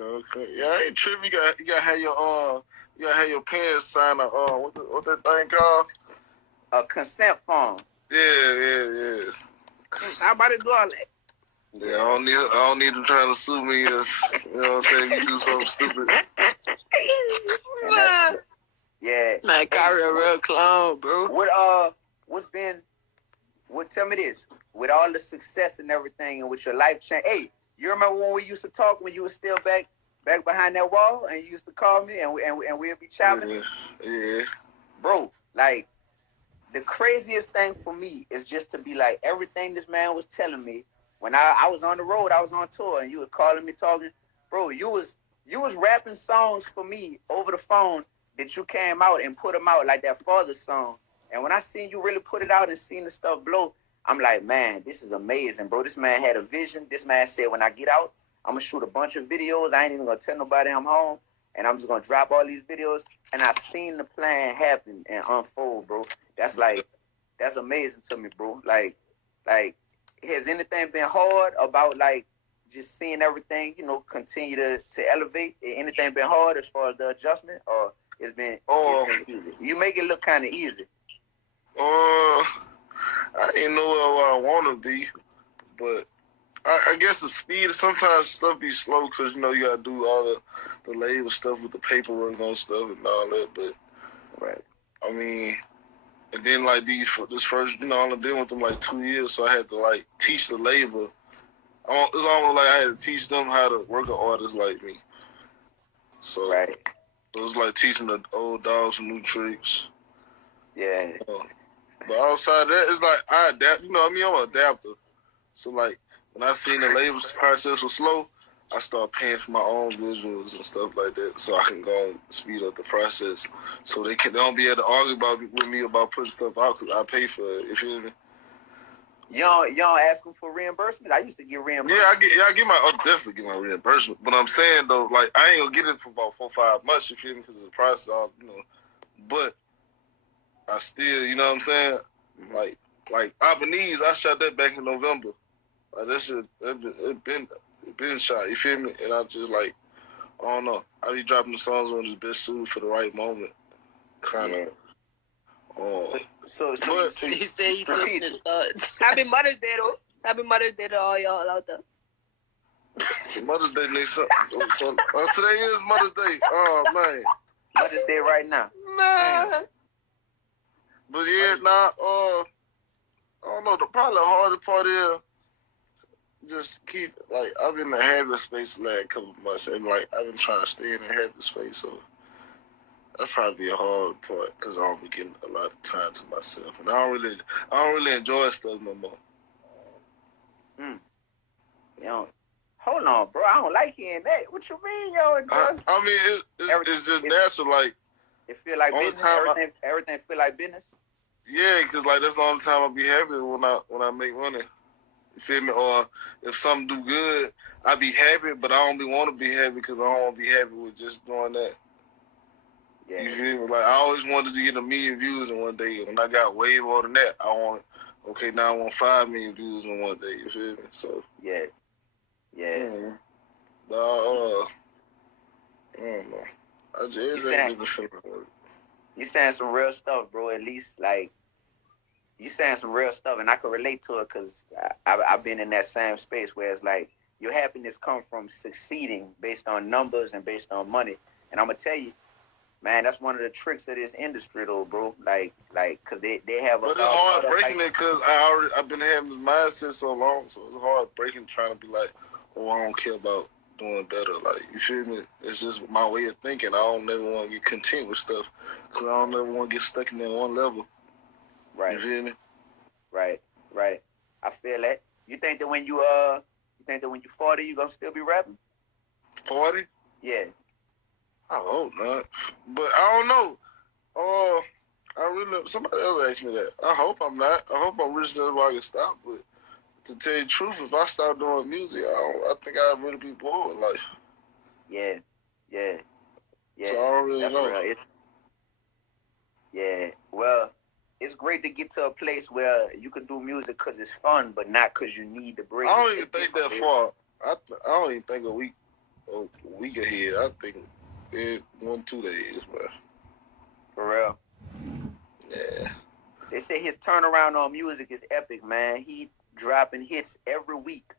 Okay. Yeah, I ain't tripping. You gotta have your parents sign a what that thing called? A consent form. Yeah. How about to do all that? Yeah, I don't need them trying to sue me if you know what I'm saying. You do something stupid. Yeah. Man, Kyrie a real clown, bro. Tell me this. With all the success and everything and with your life change. Hey, you remember when we used to talk when you were still back behind that wall and you used to call me and we'd be chopping? Yeah. Bro, like, the craziest thing for me is just to be like, everything this man was telling me when I was on the road, I was on tour, and you were calling me, talking. Bro, you was rapping songs for me over the phone that you came out and put them out, like that Father song. And when I seen you really put it out and seen the stuff blow, I'm like, man, this is amazing, bro. This man had a vision. This man said, when I get out, I'm going to shoot a bunch of videos. I ain't even going to tell nobody I'm home. And I'm just going to drop all these videos. And I seen the plan happen and unfold, bro. That's amazing to me, bro. Like, has anything been hard about, like, just seeing everything, continue to elevate? Anything been hard as far as the adjustment, or it's been easy? You make it look kind of easy. I ain't know where I want to be, but I guess the speed, sometimes stuff be slow because, you got to do all the labor stuff with the paperwork and stuff and all that, but, right. I mean, and then, like, this first, I only been with them, like, 2 years, so I had to, like, teach the labor. It's almost like I had to teach them how to work an artist like me. So, right. It was like teaching the old dogs some new tricks. Yeah. But outside that, it's like I adapt. I'm an adapter. So, like, when I seen the labor process was slow, I started paying for my own visuals and stuff like that, so I can go and speed up the process. So they don't be able to argue with me about putting stuff out because I pay for it. You feel me? You don't ask them for reimbursement? I used to get reimbursement. I definitely get my reimbursement. But I'm saying though, like, I ain't gonna get it for about 4 or 5 months. You feel me? Because of the process, But I still, you know what I'm saying? Mm-hmm. Like Albanese, I shot that back in November. Like, that shit, it been shot. You feel me? And I just, like, I don't know. I be dropping the songs on this best suited for the right moment, kind of. Yeah. So you say you taking his thoughts. Happy Mother's Day, though. Happy Mother's Day to all y'all out there. Mother's Day next today is Mother's Day. Oh, man. Mother's Day right now. Man. But yeah, I don't know. Probably the hardest part is just keep, like, I've been in a habit space the last couple of months, and, like, I've been trying to stay in a habit space, so that's probably a hard part because I don't be getting a lot of time to myself, and I don't really enjoy stuff no more. Hold on, bro. I don't like hearing that. What you mean, yo? I mean, it's just natural, like. It feel like business. Everything feel like business. Yeah, because, like, that's the only time I be happy when I make money. You feel me? Or if something do good, I be happy, but I don't want to be happy because I don't want to be happy with just doing that. Yeah. You feel me? Like, I always wanted to get 1 million views in one day. When I got way more than that, now I want 5 million views in one day. You feel me? So. Yeah. Yeah. I don't know. You saying some real stuff, bro. At least, like, you saying some real stuff, and I can relate to it because I've been in that same space where it's like your happiness comes from succeeding based on numbers and based on money. And I'm gonna tell you, man, that's one of the tricks of this industry, though, bro. Like, cause they have. But it's hard breaking it because I've been having this mindset so long, so it's hard breaking, trying to be like, oh, I don't care about doing better. Like, you feel me? It's just my way of thinking. I don't never want to get content with stuff because I don't never want to get stuck in that one level. Right. You feel me? Right. I feel that. You think that when you 40, you gonna still be rapping? 40? Yeah. I hope not. But I don't know. Somebody else asked me that. I hope I'm not. I hope I'm rich enough where I can stop. But to tell you the truth, if I start doing music, I think I'd really be bored with life. Yeah. So I don't really know. Real. Well, it's great to get to a place where you can do music because it's fun, but not because you need to break. I don't even think that far. I don't even think a week a week ahead. I think 1-2 days, bro. For real. Yeah. They say his turnaround on music is epic, man. He dropping hits every week.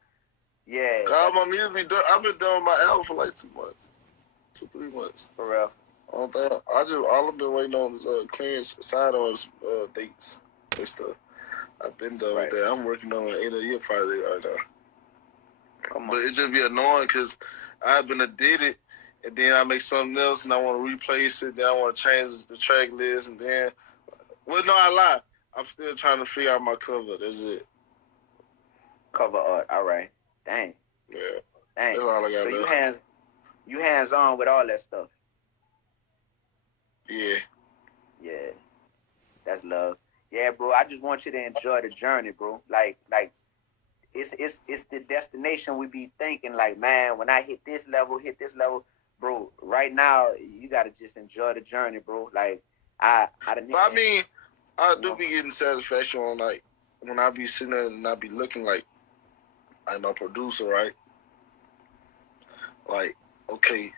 Yeah. My music be done. I've been done with my album for like 2 months, 2-3 months. For real. All I've been waiting on is clearance side on dates and stuff. I've been done with that. I'm working on an end-of-year project right now. Come on. But it just be annoying because I've been addicted, and then I make something else, and I want to replace it. Then I want to change the track list, and then, well, no, I lie. I'm still trying to figure out my cover. That's it. Cover art. All right. Dang. Yeah. Dang. That's all I got. So you hands on with all that stuff. Yeah. Yeah. That's love. Yeah, bro. I just want you to enjoy the journey, bro. Like it's the destination we be thinking like, man, when I hit this level, bro. Right now, you gotta just enjoy the journey, bro. Like I do be getting satisfaction on like when I be sitting there and I be looking like my producer, right? Like, okay,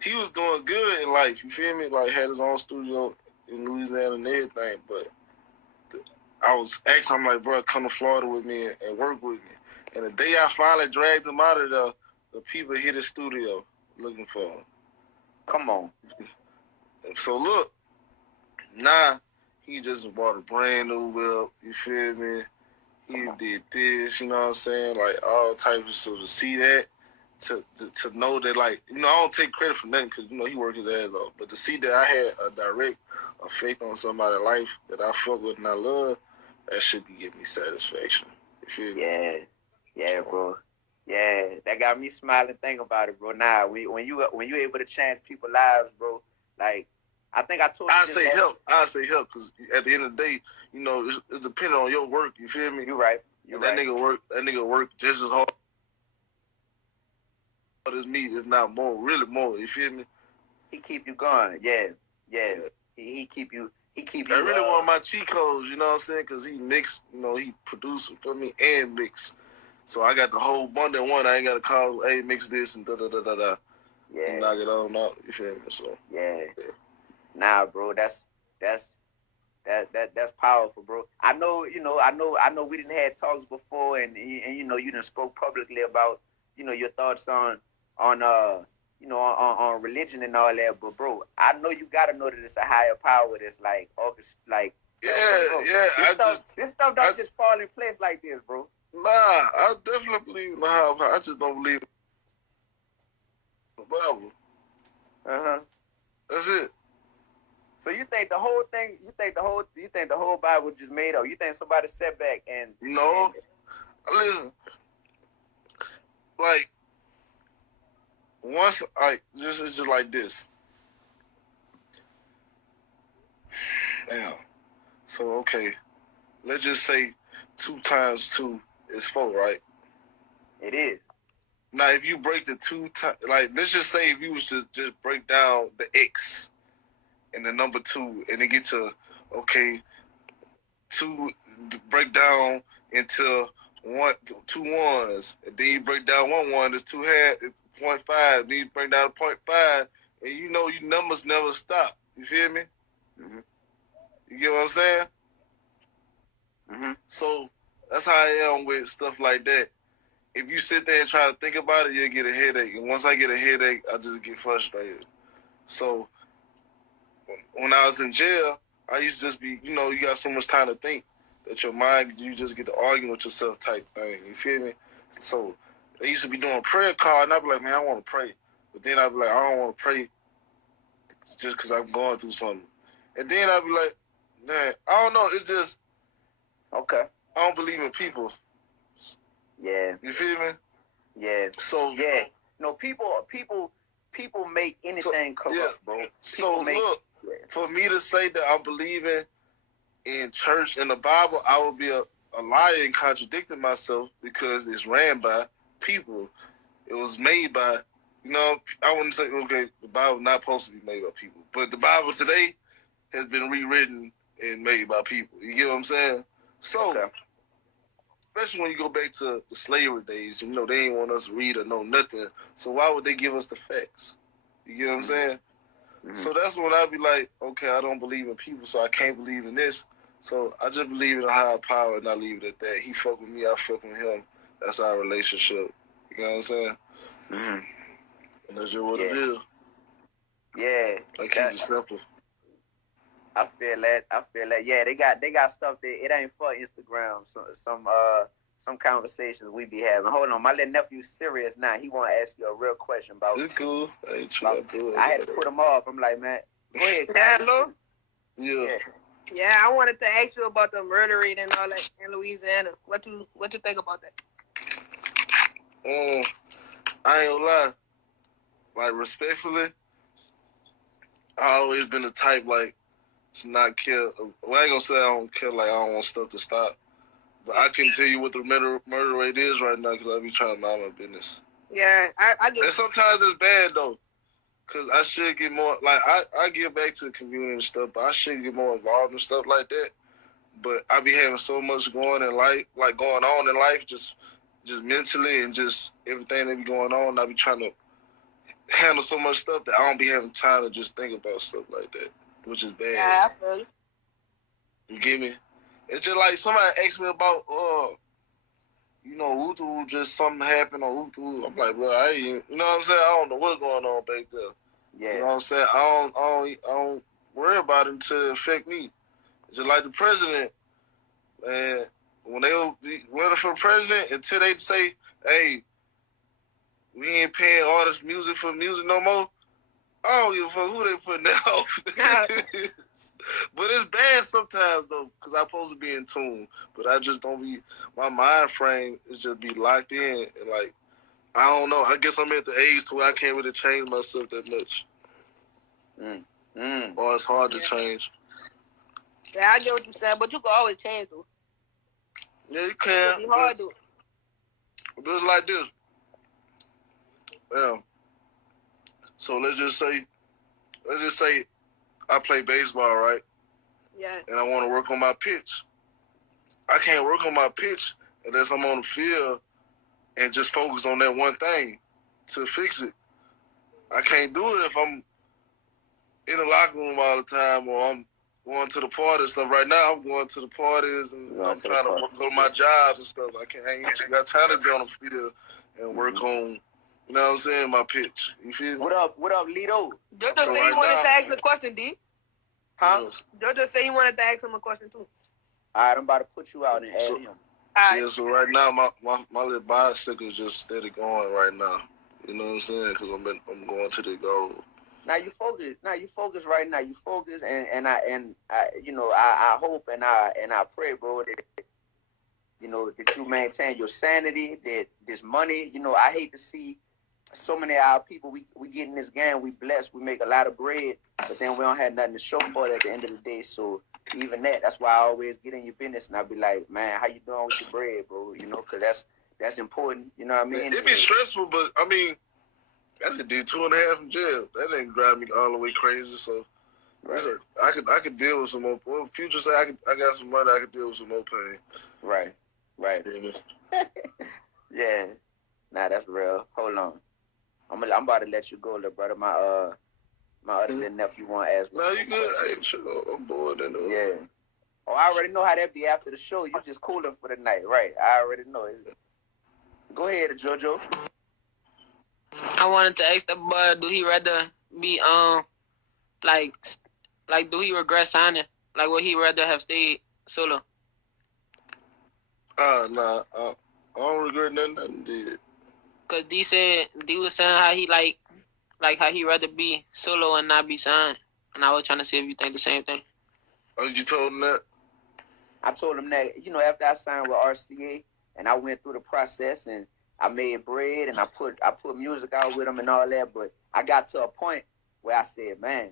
he was doing good in life. You feel me? Like had his own studio in Louisiana and everything, but I was asking him like, bro, come to Florida with me and work with me. And the day I finally dragged him out of the people hit his studio looking for him. Come on. So look, nah, he just bought a brand new whip. You feel me? He did this, you know what I'm saying? Like all types of stuff. To see that, to know that, like, you know, I don't take credit for nothing because, you know, he worked his ass off. But to see that I had a faith on somebody's life that I fuck with and I love, that should be giving me satisfaction. You feel me? Yeah, bro. Yeah, that got me smiling thinking about it, bro. Now, when you able to change people's lives, bro, like, I think I told you. I say help because at the end of the day, you know, it's dependent on your work. You feel me? You right. That nigga work just as hard as me, if not more, really more. You feel me? He keep you going. Yeah. He keep you. I really want my cheat codes. You know what I'm saying? Because he mixed. You know, he produced for me and mixed. So I got the whole bundle in one. I ain't got to call, hey, mix this and da-da-da-da-da. Yeah. And knock it on out. You feel me? So. Yeah. Nah, bro, that's powerful, bro. I know we didn't have talks before, and you know you done spoke publicly about, you know, your thoughts on religion and all that. But bro, I know you gotta know that it's a higher power that's like this stuff don't just fall in place like this, bro. Nah, I definitely believe in the higher power. I just don't believe in the Bible. That's it. So you think the whole Bible just made up? You think somebody sat back and listen, like once it's just like this. Damn. So okay, let's just say 2 times 2 is 4, right? It is. Now, if you break the 2 times, like let's just say if you was to just break down the X and the number 2, and it get to 2 break down into 2 ones, and then you break down 1 there's 2 half, 0.5, then you break down 0.5, and you know your numbers never stop. You feel me? Mm-hmm. You get what I'm saying? Mm-hmm. So that's how I am with stuff like that. If you sit there and try to think about it, you'll get a headache. And once I get a headache, I just get frustrated. So when I was in jail, I used to just be, you know, you got so much time to think that your mind, you just get to argue with yourself type thing. You feel me? So they used to be doing prayer card, and I'd be like, man, I want to pray. But then I'd be like, I don't want to pray just because I'm going through something. And then I'd be like, man, I don't know. It's just, okay. I don't believe in people. Yeah. You feel me? Yeah. So yeah. No, people make anything corrupt, bro. Look, for me to say that I'm believing in church and the Bible, I would be a liar and contradicting myself because it's ran by people. It was made by, you know, I wouldn't say, okay, the Bible not supposed to be made by people. But the Bible today has been rewritten and made by people. You get what I'm saying? So, especially when you go back to the slavery days, you know, they ain't want us to read or know nothing. So why would they give us the facts? You get what I'm saying? Mm-hmm. So that's when I be like, okay, I don't believe in people, so I can't believe in this. So I just believe in a higher power, and I leave it at that. He fuck with me, I fuck with him. That's our relationship. You know what I'm saying? Mm-hmm. And that's just what it is. Yeah. I keep it simple. I feel that. Yeah, they got stuff that it ain't for Instagram. So, some conversations we be having. Hold on, my little nephew's serious now. He want to ask you a real question about. It's cool. I ain't trying to do it. I had to put him off. I'm like, man, go ahead. Hello. Yeah. Yeah, I wanted to ask you about the murder rate and all that in Louisiana. What you think about that? I ain't gonna lie. Like, respectfully, I always been the type, like, to not care. Well, I ain't gonna say I don't care, like, I don't want stuff to stop. But I can tell you what the murder rate is right now because I be trying to mind my business. Yeah, I get. And sometimes it's bad, though, because I should get more, like, I give back to the community and stuff, but I should get more involved in stuff like that. But I be having so much going on in life, just mentally and just everything that be going on. I be trying to handle so much stuff that I don't be having time to just think about stuff like that, which is bad. Yeah, I feel you. You get me? It's just like somebody asked me about, Utu, just something happened on Utu. I'm like, bro, I ain't, you know what I'm saying? I don't know what's going on back there. Yeah. You know what I'm saying? I don't worry about it until it affect me. Just like the president, man, when they were running for president, until they say, hey, we ain't paying artists music for music no more, I don't give a fuck who they putting that off. But it's bad sometimes, though, because I'm supposed to be in tune. But I just don't be, my mind frame is just be locked in. And, like, I don't know. I guess I'm at the age to where I can't really change myself that much. Or it's hard to change. Yeah, I get what you're saying, but you can always change, though. Yeah, you can. It's hard, though. But it's like this. Yeah. So let's just say I play baseball, right? Yeah. And I want to work on my pitch. I can't work on my pitch unless I'm on the field and just focus on that one thing to fix it. I can't do it if I'm in the locker room all the time or I'm going to the parties. So right now I'm going to the parties and I'm trying to go to my job and stuff. I ain't got time to be on the field and work on, you know what I'm saying, my pitch. You feel me? What up, Lito? Jojo said he wanted to ask a question, D. Huh? Jojo said he wanted to ask him a question, too. All right, I'm about to put you out and add him. Right. Yeah, so right now my little bicycle is just steady going right now. You know what I'm saying? Because I'm going to the goal. Now you focus right now. You focus, and I hope and I pray, bro, that that you maintain your sanity. That this money, I hate to see so many of our people. We get in this game. We blessed. We make a lot of bread, but then we don't have nothing to show for it at the end of the day. So even that's why I always get in your business and I be like, man, how you doing with your bread, bro? Because that's important. You know what I mean? It be stressful, but I mean, I could do 2.5 in jail. That didn't drive me all the way crazy. So right. I could deal with some more. Well, Future say I got some money. I could deal with some more pain. Right. Yeah. Nah, that's real. Hold on. I'm about to let you go, little brother. My other little nephew want to ask me. No, you good. I ain't sure. I'm bored. Yeah. Oh, I already know how that be after the show. You just cooling for the night, right? I already know it. Go ahead, JoJo. I wanted to ask the boy, do he rather be like do he regret signing? Like would he rather have stayed solo? Nah, I don't regret nothing did. Cause D was saying how he like how he rather be solo and not be signed. And I was trying to see if you think the same thing. Oh, you told him that? I told him that, after I signed with RCA and I went through the process and I made bread and I put music out with him and all that, but I got to a point where I said, man,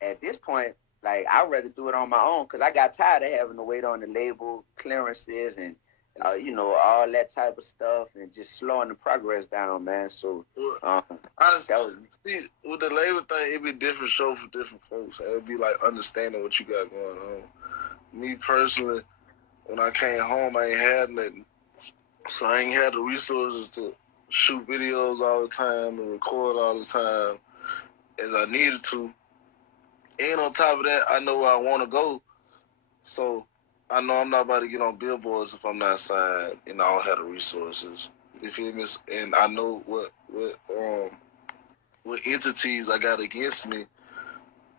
at this point, like, I'd rather do it on my own because I got tired of having to wait on the label clearances and, all that type of stuff and just slowing the progress down, man. So, see, with the label thing, it'd be different show for different folks. It'd be like understanding what you got going on. Me personally, when I came home, I ain't had nothing. So I ain't had the resources to shoot videos all the time and record all the time as I needed to. And on top of that, I know where I want to go. So I know I'm not about to get on billboards if I'm not signed and I don't have the resources. You feel me? And I know what entities I got against me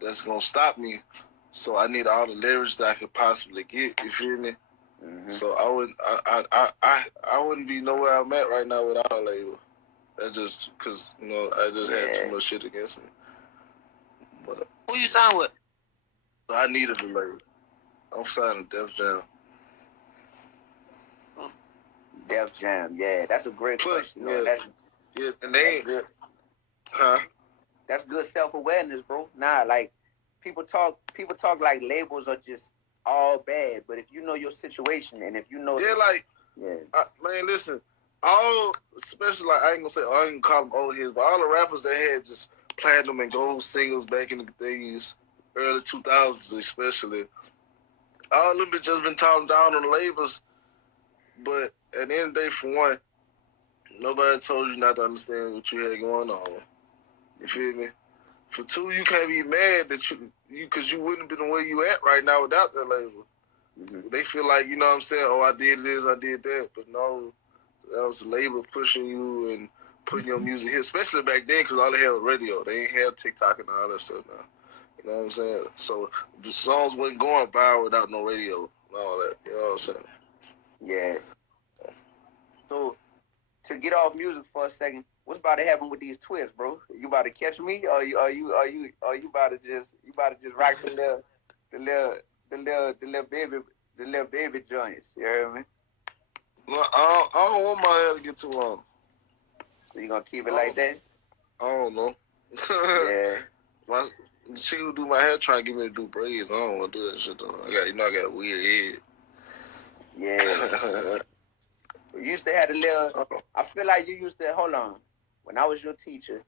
that's gonna stop me. So I need all the leverage that I could possibly get. You feel me? Mm-hmm. So I wouldn't be nowhere I'm at right now without a label. That just because I just had too much shit against me. But who you signed with? So I needed a label. I'm signing Def Jam. Def Jam, yeah, that's a great question. Yeah, and they good. Huh? That's good self-awareness, bro. Nah, like people talk like labels are just all bad, but if you know your situation and if you know, man, listen, especially like I ain't gonna call them old heads, but all the rappers that had just platinum and gold singles back in the days, early 2000s especially, all of them just been talking down on the labels. But at the end of the day, for one, nobody told you not to understand what you had going on. You feel me? For two, you can't be mad that you because you wouldn't have been where you at right now without that label. Mm-hmm. They feel like, what I'm saying, I did this, I did that. But no, that was the label pushing you and putting your music here, especially back then because all they had was radio. They ain't have TikTok and all that stuff now. You know what I'm saying? So the songs wasn't going viral without no radio and all that. You know what I'm saying? Yeah. So to get off music for a second, what's about to happen with these twists, bro? You about to catch me, or you about to just rock the little baby joints? You hear me? Well, I don't want my hair to get too long. So you gonna keep it like that? I don't know. Yeah. The chick who do my hair trying to get me to do braids. I don't want to do that shit though. I got a weird head. Yeah. You used to have a little. I feel like you used to. Hold on. When I was your teacher,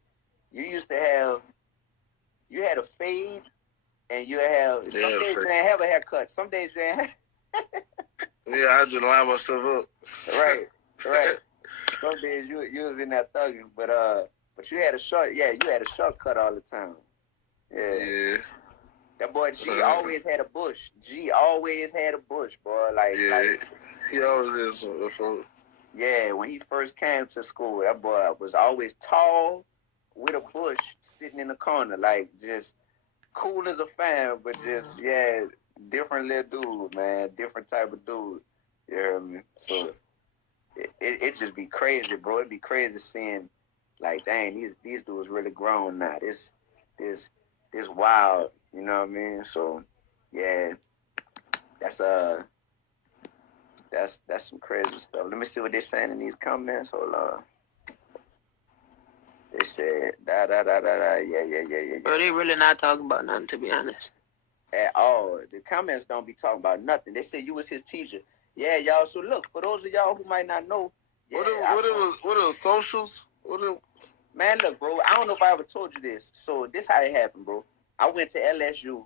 you used to have. You had a fade, and you have. Some days you didn't have a haircut. Some days you didn't. Yeah, I just line myself up. Right. Some days you was in that thugging, but you had a short. Yeah, you had a shortcut all the time. Yeah. That boy G always had a bush. G always had a bush, boy. He always is. Yeah, when he first came to school, that boy was always tall with a bush sitting in the corner, like just cool as a fan, but just different little dude, man, different type of dude. You hear me? So it just be crazy, bro. It'd be crazy seeing like, dang, these dudes really grown now. This wild, you know what I mean? So yeah, that's some crazy stuff. Let me see what they're saying in these comments. Hold on. They said yeah. Bro, they really not talking about nothing, to be honest. At all. The comments don't be talking about nothing. They said you was his teacher. Yeah, y'all. So look, for those of y'all who might not know, what are the socials? Man, look, bro. I don't know if I ever told you this. So this how it happened, bro. I went to LSU.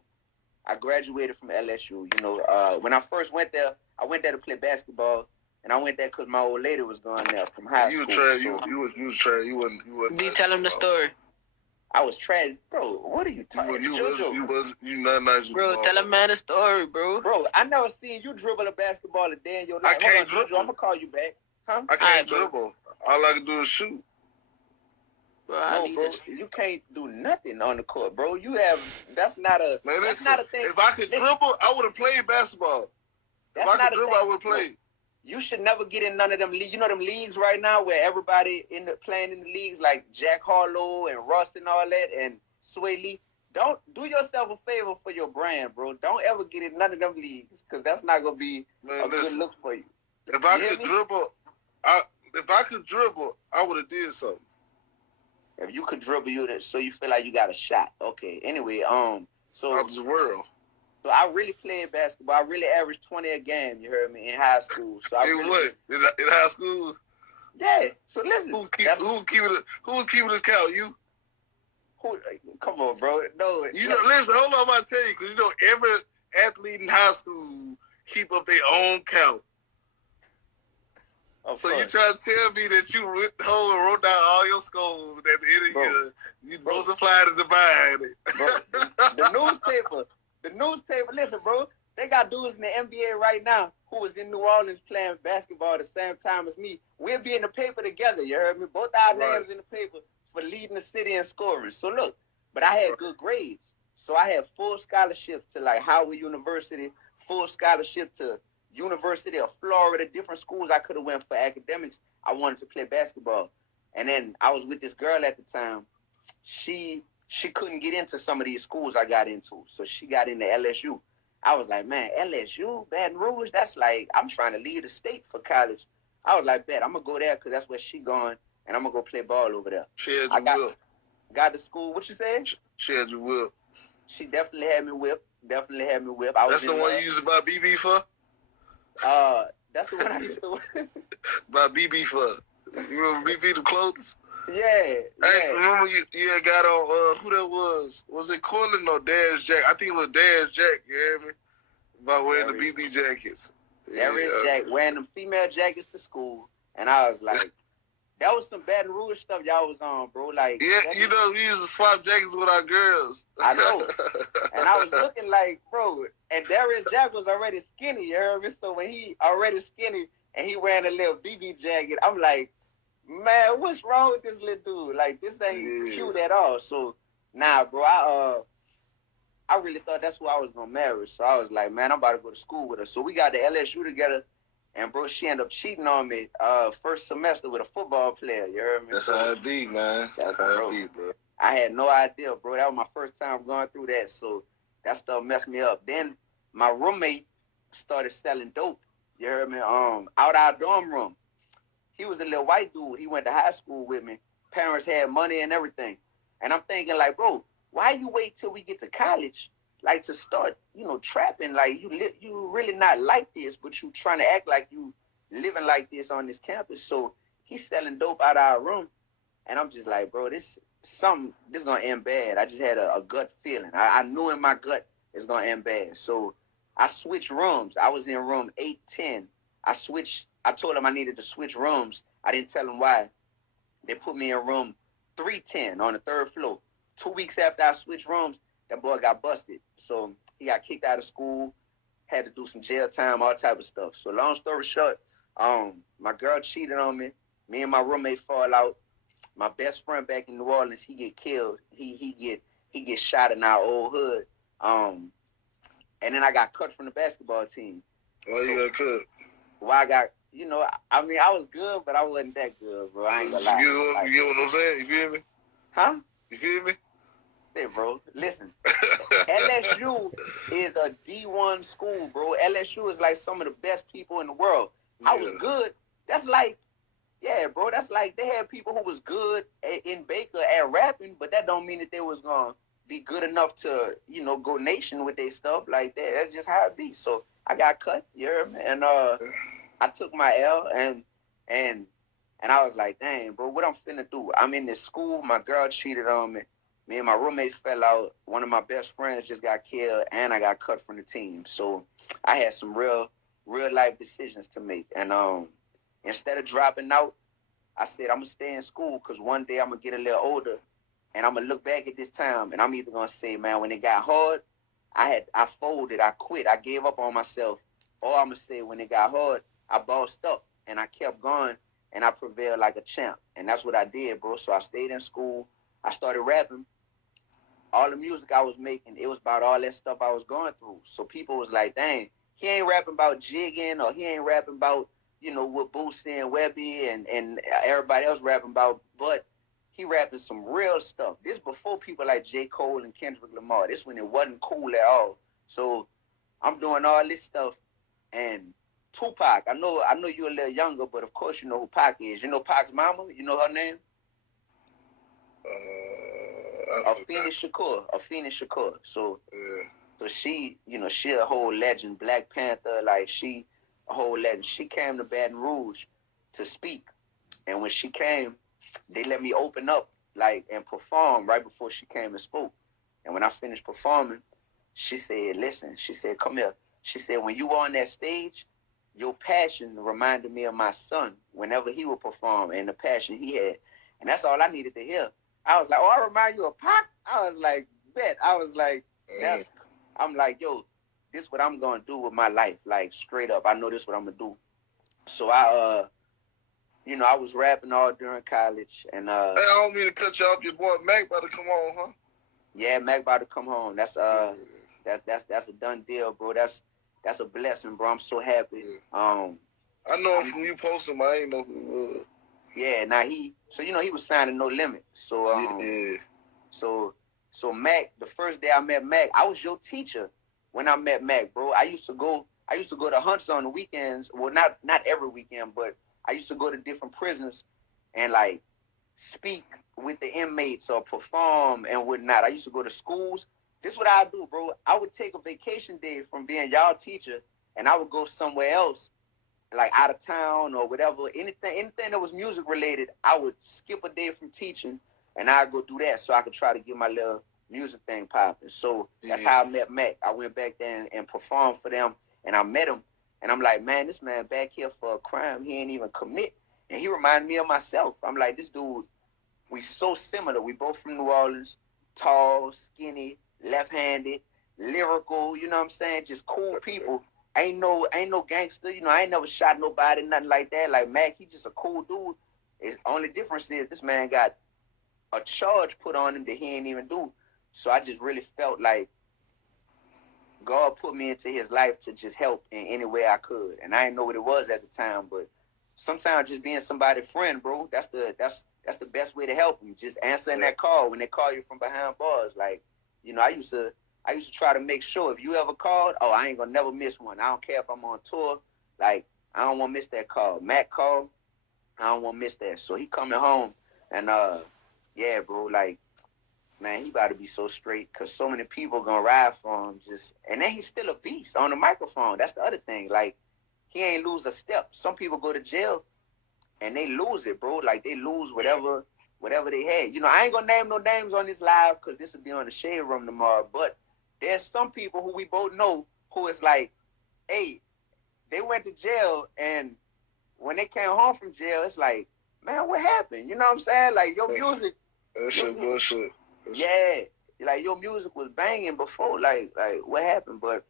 I graduated from LSU. You know, when I first went there, I went there to play basketball, and I went there because my old lady was going there from high school. You was trash. You wasn't. Be telling the story. I was trash, bro. What are you talking about? You not nice. Bro, tell a man a story, bro. Bro, I never seen you dribble a basketball a day in your life. I can't dribble. I'm gonna call you back. Huh? I can't dribble. All I can do is shoot. Bro, bro, you can't do nothing on the court, bro. That's not a thing. If I could dribble, I would have played basketball. If I could dribble, I would have played. You should never get in none of them leagues. You know them leagues right now where everybody playing in the leagues like Jack Harlow and Russ and all that and Sway Lee. Don't do yourself a favor for your brand, bro. Don't ever get in none of them leagues because that's not gonna be good look for you. If I could dribble, I would have did something. If you could dribble, so you feel like you got a shot. Okay. Anyway, so out the world. So I really played basketball. I really averaged 20 a game. You heard me in high school. So in high school? Yeah. So listen. Who's keeping this count? You? Come on, bro. No. Listen. Hold on, I'm about to tell you because every athlete in high school keep up their own count. So you try to tell me that you wrote down all your scores, and at the end of the year, you multiplied and divided. The newspaper, listen, bro, they got dudes in the NBA right now who was in New Orleans playing basketball at the same time as me. We'll be in the paper together, you heard me? Both our names in the paper for leading the city in scoring. So look, but I had good grades. So I had full scholarships to like Howard University, full scholarship to University of Florida, different schools I could have went for academics. I wanted to play basketball. And then I was with this girl at the time. She couldn't get into some of these schools I got into. So she got into LSU. I was like, man, LSU, Baton Rouge, that's like, I'm trying to leave the state for college. I was like, bet, I'm going to go there because that's where she going, and I'm going to go play ball over there. She had you whip. Got to school. What you say? She had you whip. She definitely had me whip. That's the one you used to buy BB for? That's the one I used to buy BB for. You remember BB, the clothes? Yeah. Hey, remember you had got on, who that was? Was it Corlin or Daz Jack? I think it was Daz Jack, you hear me? About wearing the BB jackets. Jack wearing them female jackets to school. And I was like, that was some Baton Rouge stuff y'all was on, bro. Like, yeah, you know, we used to swap jackets with our girls. I know. And I was looking like, bro, and Darius Jack was already skinny, you heard me? So when he already skinny and he wearing a little BB jacket, I'm like, man, what's wrong with this little dude? Like, this ain't cute at all. So, nah, bro, I really thought that's who I was going to marry. So I was like, man, I'm about to go to school with her. So we got to LSU together. And, bro, she ended up cheating on me first semester with a football player. You heard me? That's how it be, man. That's how it be, bro. I had no idea, bro. That was my first time going through that. So that stuff messed me up. Then my roommate started selling dope. You heard me? Out our dorm room. He was a little white dude. He went to high school with me. Parents had money and everything. And I'm thinking, like, bro, why you wait till we get to college, like, to start, trapping? Like, you really not like this, but you trying to act like you living like this on this campus. So he's selling dope out of our room. And I'm just like, bro, this going to end bad. I just had a gut feeling. I knew in my gut it's going to end bad. So I switched rooms. I was in room 810. I told him I needed to switch rooms. I didn't tell him why. They put me in room 310 on the third floor. 2 weeks after I switched rooms, that boy got busted. So he got kicked out of school, had to do some jail time, all type of stuff. So long story short, my girl cheated on me. Me and my roommate fall out. My best friend back in New Orleans, he get killed. He get shot in our old hood. And then I got cut from the basketball team. Why you got cut? Well, I got, I was good, but I wasn't that good, bro. I ain't gonna lie. You get what I'm saying? You feel me? Huh? You feel me? Hey, bro, listen. LSU is a D1 school, bro. LSU is like some of the best people in the world. Yeah. I was good. That's like, bro, that's like they had people who was good in Baker at rapping, but that don't mean that they was going to be good enough to, go nation with their stuff like that. That's just how it be. So I got cut, you heard me? And I took my L and I was like, dang, bro, what I'm finna do? I'm in this school. My girl cheated on me. Me and my roommate fell out. One of my best friends just got killed, and I got cut from the team. So I had some real life decisions to make. And instead of dropping out, I said I'm gonna stay in school because one day I'm gonna get a little older, and I'm gonna look back at this time, and I'm either gonna say, man, when it got hard, I folded, I quit, I gave up on myself, or I'm gonna say when it got hard, I bossed up and I kept going and I prevailed like a champ. And that's what I did, bro. So I stayed in school. I started rapping. All the music I was making, it was about all that stuff I was going through. So people was like, dang, he ain't rapping about jigging, or he ain't rapping about, what Boosie and Webby and everybody else rapping about, but he rapping some real stuff. This before people like J. Cole and Kendrick Lamar. This when it wasn't cool at all. So I'm doing all this stuff. And Tupac, I know you're a little younger, but of course you know who Pac is. You know Pac's mama? You know her name? Afeni Shakur. So, so she, she a whole legend. Black Panther, like she a whole legend. She came to Baton Rouge to speak, and when she came, they let me open up, like, and perform right before she came and spoke. And when I finished performing, she said, "Listen," she said, "Come here." She said, when you were on that stage, your passion reminded me of my son whenever he would perform and the passion he had. And that's all I needed to hear. I was like, oh, I remind you of Pac? I was like, bet. I was like, I'm like, yo, this what I'm going to do with my life. Like, straight up. I know this what I'm going to do. So I was rapping all during college. And hey, I don't mean to cut you off. Your boy Mac about to come on, huh? Yeah, Mac about to come home. That's that's a done deal, bro. That's a blessing, bro. I'm so happy. Yeah. I know him from you posting, but I ain't know who he was. Yeah, now he was signing No Limit. So so Mac, the first day I met Mac, I was your teacher when I met Mac, bro. I used to go to hunts on the weekends. Well, not every weekend, but I used to go to different prisons and like speak with the inmates or perform and whatnot. I used to go to schools. This is what I do, bro. I would take a vacation day from being y'all teacher and I would go somewhere else, like out of town or whatever. Anything that was music related, I would skip a day from teaching and I'd go do that so I could try to get my little music thing popping. So that's how I met Mac. I went back there and performed for them and I met him. And I'm like, man, this man back here for a crime he ain't even commit. And he reminded me of myself. I'm like, this dude, we so similar. We both from New Orleans, tall, skinny, left-handed, lyrical, you know what I'm saying? Just cool people. Ain't no gangster, I ain't never shot nobody, nothing like that. Like Mac, he just a cool dude. The only difference is this man got a charge put on him that he ain't even do. So I just really felt like God put me into his life to just help in any way I could. And I didn't know what it was at the time, but sometimes just being somebody's friend, bro, that's the best way to help them. Just answering that call when they call you from behind bars. Like, I used to try to make sure if you ever called, I ain't gonna never miss one. I don't care if I'm on tour. Like, I don't want to miss that call. Matt called, I don't want to miss that. So he coming home and yeah, bro, like, man, he about to be so straight because so many people gonna ride for him. And then he's still a beast on the microphone. That's the other thing. Like, he ain't lose a step. Some people go to jail and they lose it, bro. Like, they lose whatever they had. I ain't gonna name no names on this live because this will be on the Shade Room tomorrow. But there's some people who we both know who is like, hey, they went to jail and when they came home from jail, it's like, man, what happened? You know what I'm saying? Like, your music. That shit bullshit. Yeah, like your music was banging before. Like what happened? But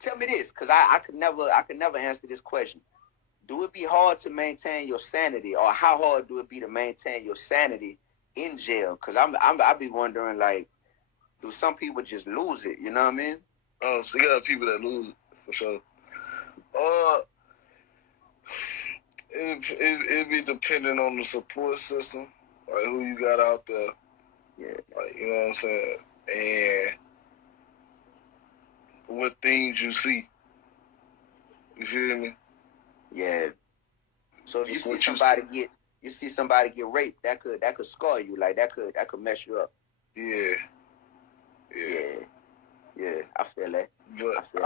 tell me this, because I could never answer this question. Do it be hard to maintain your sanity, or how hard do it be to maintain your sanity in jail? Because I be wondering, like, do some people just lose it? You know what I mean? Oh, so you got people that lose it for sure. It be depending on the support system, like who you got out there. Yeah. Like, you know what I'm saying? And what things you see. You feel me? Yeah. So if you see somebody get raped, that could scar you. Like that could mess you up. Yeah. I feel that. But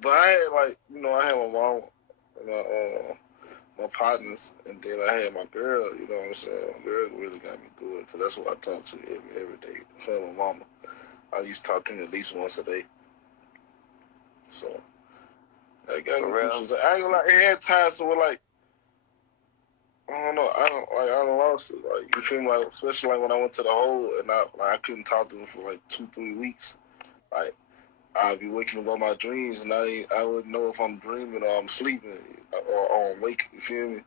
But I had I had my mom and my partners, and then I had my girl, you know what I'm saying? My girl really got me through it, because that's what I talk to every day. Her and my mama. I used to talk to them at least once a day. So, I got me through. I ain't gonna lie, it had times where, like, I don't know, I don't lost it. Like, you feel me? Like, especially like when I went to the hole and I couldn't talk to them for like 2-3 weeks. Like, I'd be waking up on my dreams, and I wouldn't know if I'm dreaming or I'm sleeping or I'm awake. You feel me?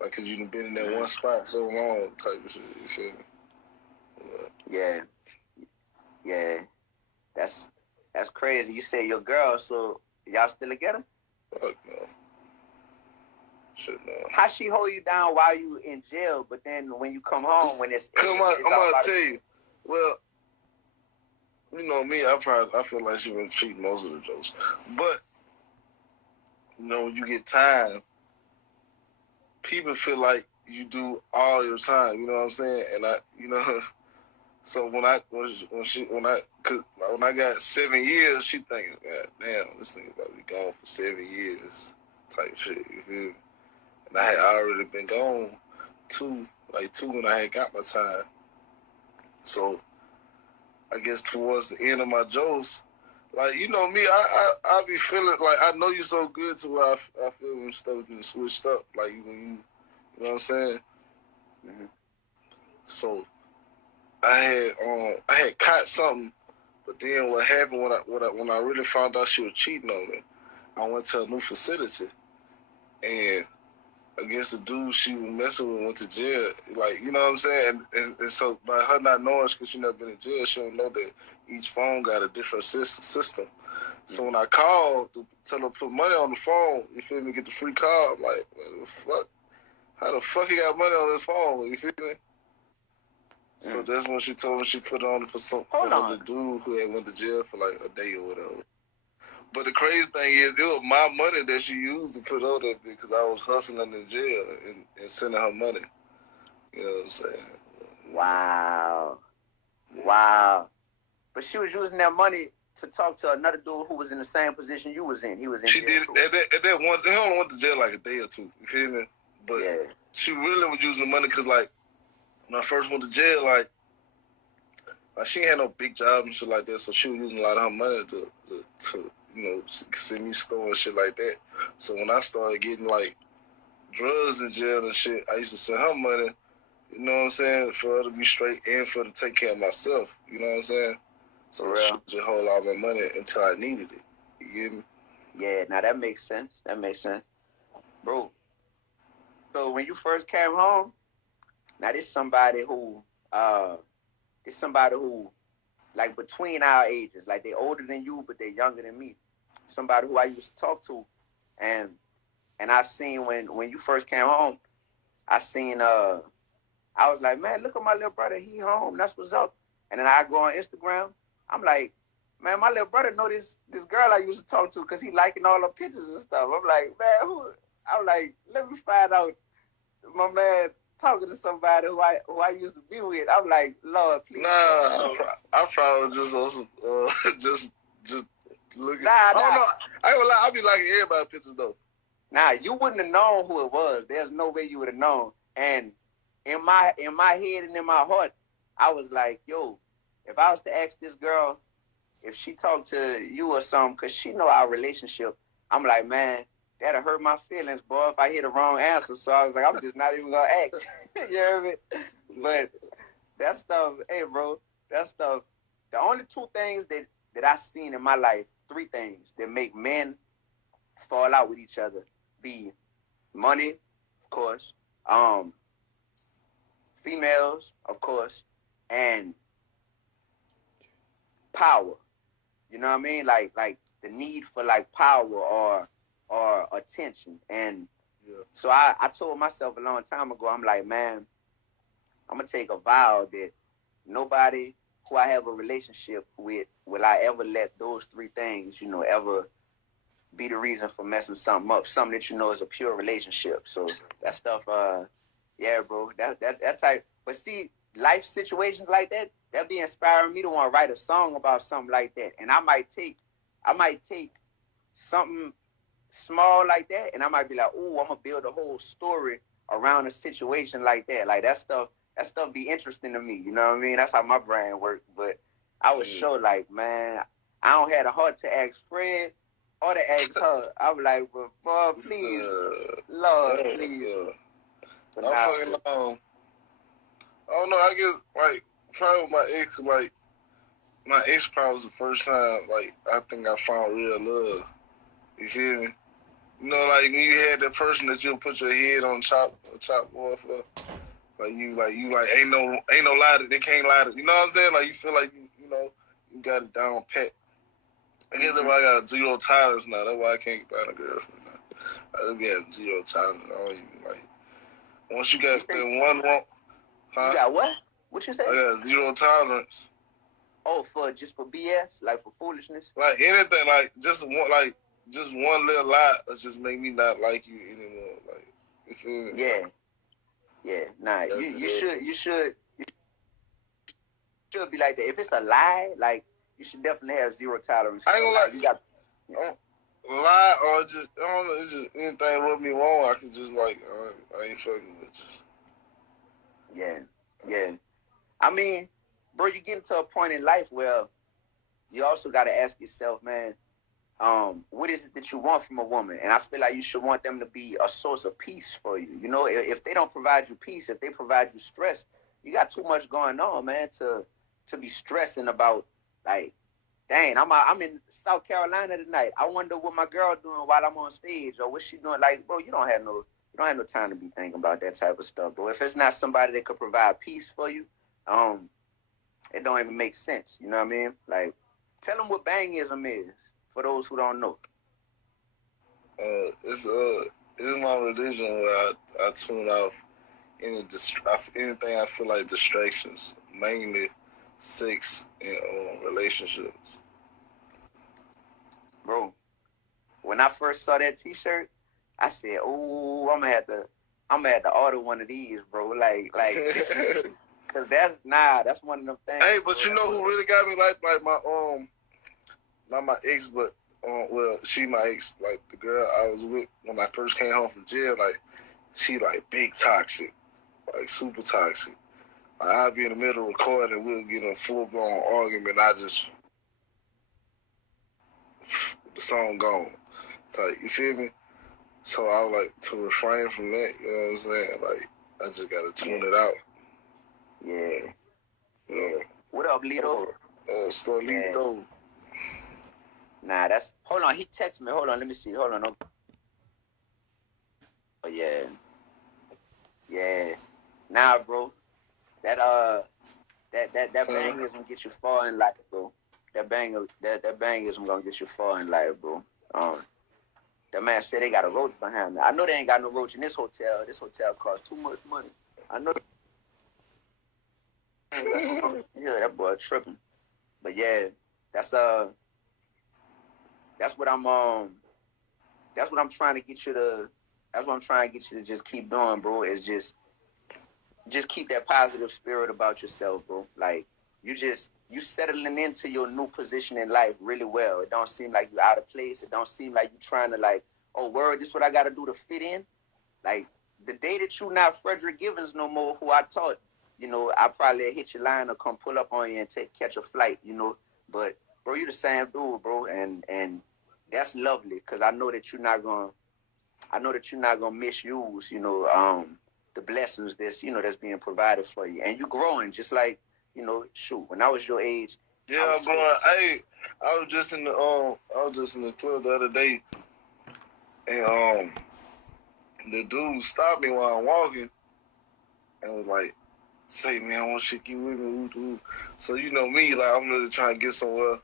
Like, cause you've been in that one spot so long, type of shit. You feel me? But, yeah. That's crazy. You say your girl, so y'all still together? Fuck no. Shit no. How she hold you down while you in jail, but then when you come home, when it's I'm gonna tell you. Well, you know me, I feel like she been cheating most of the jokes. But, when you get time, people feel like you do all your time, you know what I'm saying? And so when I got 7 years, she thinking, God damn, this nigga about to be gone for 7 years, type shit, you feel me? And I had already been gone two when I had got my time. So I guess towards the end of my jokes, like, you know me, I be feeling like I know you so good to where I feel when stuff been switched up. Like when you know what I'm saying? Mm-hmm. So I had caught something, but then what happened when I really found out she was cheating on me, I went to a new facility, and I guess the dude she was messing with went to jail. Like, you know what I'm saying? And so by her not knowing, because she never been in jail, she don't know that each phone got a different system. So when I called to tell her to put money on the phone, you feel me, get the free call, I'm like, what the fuck? How the fuck he got money on his phone? You feel me? So that's when she told me she put it on for the dude who had went to jail for like a day or whatever. But the crazy thing is, it was my money that she used to put on that because I was hustling in jail and sending her money. You know what I'm saying? Wow. Wow. But she was using that money to talk to another dude who was in the same position you was in. He was in she jail. She did at that one. He only went to jail like a day or two. You feel me? But she really was using the money because, like, when I first went to jail, like she ain't had no big job and shit like that, so she was using a lot of her money to you know, send me store and shit like that. So when I started getting like drugs in jail and shit, I used to send her money, you know what I'm saying, for her to be straight and for her to take care of myself. You know what I'm saying? So she just hold all my money until I needed it. You get me? Yeah, now that makes sense. That makes sense. Bro, so when you first came home, now this somebody who like between our ages, like they older than you, but they younger than me. Somebody who I used to talk to, and I seen when you first came home, I seen I was like, man, look at my little brother, he home, that's what's up. And then I go on Instagram, I'm like, man, my little brother know this girl I used to talk to because he liking all her pictures and stuff. I'm like, man, who? I'm like, let me find out my man talking to somebody who I used to be with. I'm like, Lord, please. Nah, I probably just also just looking. Nah. I don't know. I ain't gonna lie. I be liking everybody's pictures though. Nah, you wouldn't have known who it was. There's no way you would have known. And in my head and in my heart, I was like, yo, if I was to ask this girl if she talked to you or something, because she know our relationship, I'm like, man, that'll hurt my feelings, boy, if I hear the wrong answer. So I was like, I'm just not even going to ask. You hear me? But that stuff, hey, bro, that stuff, the only two things that I've seen in my life, three things that make men fall out with each other, be money, of course, females, of course, and power. You know what I mean? Like the need for like power or attention. And so I told myself a long time ago, I'm like, man, I'm gonna take a vow that nobody who I have a relationship with will I ever let those three things, you know, ever be the reason for messing something up. Something that you know is a pure relationship. So that stuff, yeah, bro, that type. But see, life situations like that be inspiring me to want to write a song about something like that. And I might take something small like that, and I might be like, oh, I'm gonna build a whole story around a situation like that. Like that stuff be interesting to me. You know what I mean? That's how my brain works. But I was sure, like, man, I don't have the heart to ask Fred or to ask her. I was like, well, boy, please, Lord, please. But I don't know. I guess like probably with my ex, like my ex probably was the first time like I think I found real love. You feel me? You know, like when you had that person that you'll put your head on chalkboard for, like you ain't no lie that they can't lie to. You know what I'm saying? Like you feel like you know you got it down pat. I guess that's why I got zero tolerance now. That's why I can't find a girlfriend now. I just got zero tolerance. I don't even like. Once you got that one wrong, you got what? What you say? I got zero tolerance. Oh, for BS, like for foolishness. Like anything, like just one little lie that just make me not like you anymore. Like you feel me? Yeah. Nah, you should be like that. If it's a lie, like you should definitely have zero tolerance. I ain't gonna lie. You got lie or just I don't know. It's just anything rub me wrong. I can just like I ain't fucking with you. Yeah. I mean, bro, you get into a point in life where you also got to ask yourself, man, what is it that you want from a woman? And I feel like you should want them to be a source of peace for you. You know, if they don't provide you peace, if they provide you stress, you got too much going on, man, to be stressing about, like, dang, I'm in South Carolina tonight. I wonder what my girl doing while I'm on stage, or what she doing. Like, bro, you don't have no time to be thinking about that type of stuff, bro. If it's not somebody that could provide peace for you, it don't even make sense. You know what I mean? Like, tell them what bangism is for those who don't know. It's my religion where I tune off anything I feel like distractions, mainly sex and relationships. Bro, when I first saw that T-shirt, I said, "Oh, I'm gonna have to order one of these, bro." Like, cause that's one of them things. Hey, but bro, you know who really got me? Like my not my ex, but well, she my ex. Like the girl I was with when I first came home from jail. Like she like big toxic, like super toxic. Like, I'd be in the middle of recording, we'll get in a full blown argument. The song gone. So you feel me? So I was like, to refrain from that, you know what I'm saying? Like, I just gotta tune it out. Yeah. Yeah. What up, Lito? Lito. Nah, hold on, he texted me. Hold on, let me see. Hold on. Oh, yeah. Yeah. Nah, bro. That bangism get you far in life, bro. That bangism gonna get you far in life, bro. That man said they got a roach behind me. I know they ain't got no roach in this hotel. This hotel costs too much money. I know. Yeah, that boy tripping. But yeah, that's what I'm trying to get you to. That's what I'm trying to get you to just keep doing, bro. Is just keep that positive spirit about yourself, bro. Like you settling into your new position in life really well. It don't seem like you're out of place. It don't seem like you're trying to like, oh, word, this is what I got to do to fit in. Like the day that you not Frederick Givens no more, who I taught, you know, I probably hit your line or come pull up on you and catch a flight, you know. But bro, you the same dude, bro, and that's lovely because I know that you're not gonna misuse, you know, the blessings that's being provided for you, and you growing just like, you know, shoot, when I was your age. Yeah, bro. I was just in the club the other day, and the dude stopped me while I'm walking, and was like, "Say, man, I want to shake you with me." Ooh. So you know me, like I'm really trying to get somewhere,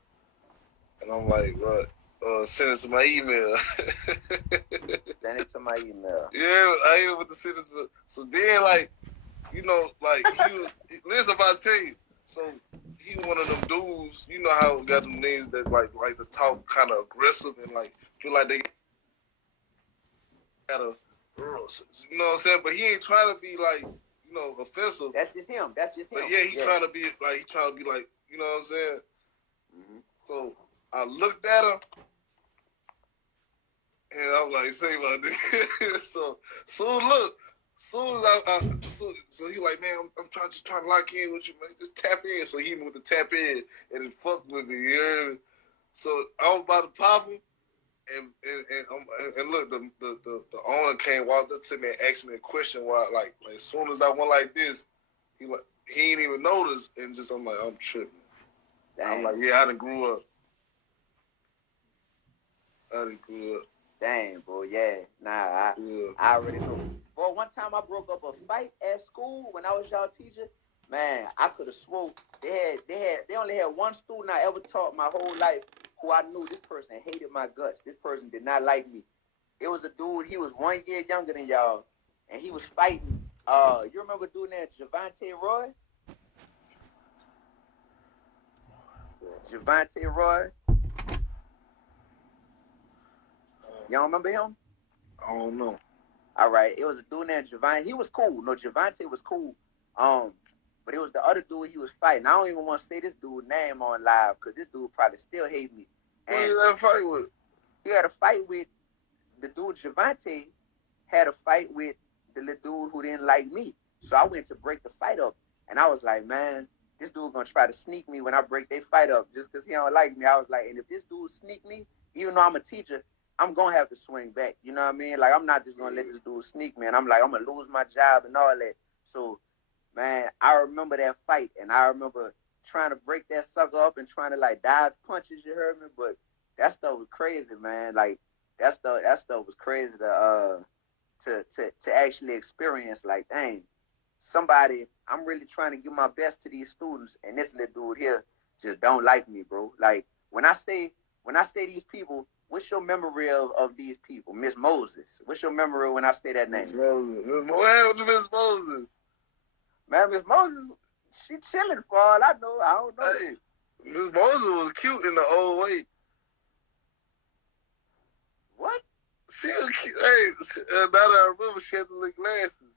and I'm like, bro, send it to my email. Send it to my email. Yeah, I ain't with the send it to. So then, like, you know, like listen, about to tell you. So he one of them dudes, you know how got them names that like the talk kind of aggressive and like feel like they got a, you know what I'm saying? But he ain't trying to be like, you know, offensive. That's just him. But yeah, he trying to be like, you know what I'm saying? Mm-hmm. So I looked at him and I was like, say my nigga. So soon as so he like, man, I'm just trying to lock in with you, man. Just tap in. So he went to tap in and it fucked with me. You hear me? So I was about to pop him, and look, the owner walked up to me and asked me a question. Why, like as soon as I went like this, he ain't even noticed, and just I'm like, I'm tripping. Dang. I'm like, yeah, I done grew up. Dang, bro, yeah. Nah, I already know. Boy, one time I broke up a fight at school when I was y'all teacher. Man, I could have swore they only had one student I ever taught my whole life who I knew this person hated my guts. This person did not like me. It was a dude, he was 1 year younger than y'all, and he was fighting. You remember doing that Javante Roy? Javante Roy? You don't remember him? I don't know. All right, it was a dude named Javante. He was cool. No, Javante was cool. But it was the other dude he was fighting. I don't even want to say this dude's name on live because this dude probably still hate me. Who did that fight with? He had a fight with the dude Javante. Had a fight with the little dude who didn't like me. So I went to break the fight up, and I was like, man, this dude gonna try to sneak me when I break their fight up just because he don't like me. I was like, and if this dude sneak me, even though I'm a teacher, I'm gonna have to swing back. You know what I mean? Like I'm not just gonna let this dude sneak me. And I'm like, I'm gonna lose my job and all that. So, man, I remember that fight, and I remember trying to break that sucker up and trying to like dive punches. You heard me? But that stuff was crazy, man. Like that stuff was crazy to actually experience. Like, dang, somebody, I'm really trying to give my best to these students, and this little dude here just don't like me, bro. Like when I say these people, what's your memory of these people? Miss Moses. What's your memory when I say that name? Miss Moses. What happened to Miss Moses? Man, Miss Moses, she chilling for all I know. I don't know. Hey, Miss Moses was cute in the old way. What? She was cute. Hey, now that I remember, she had the little glasses.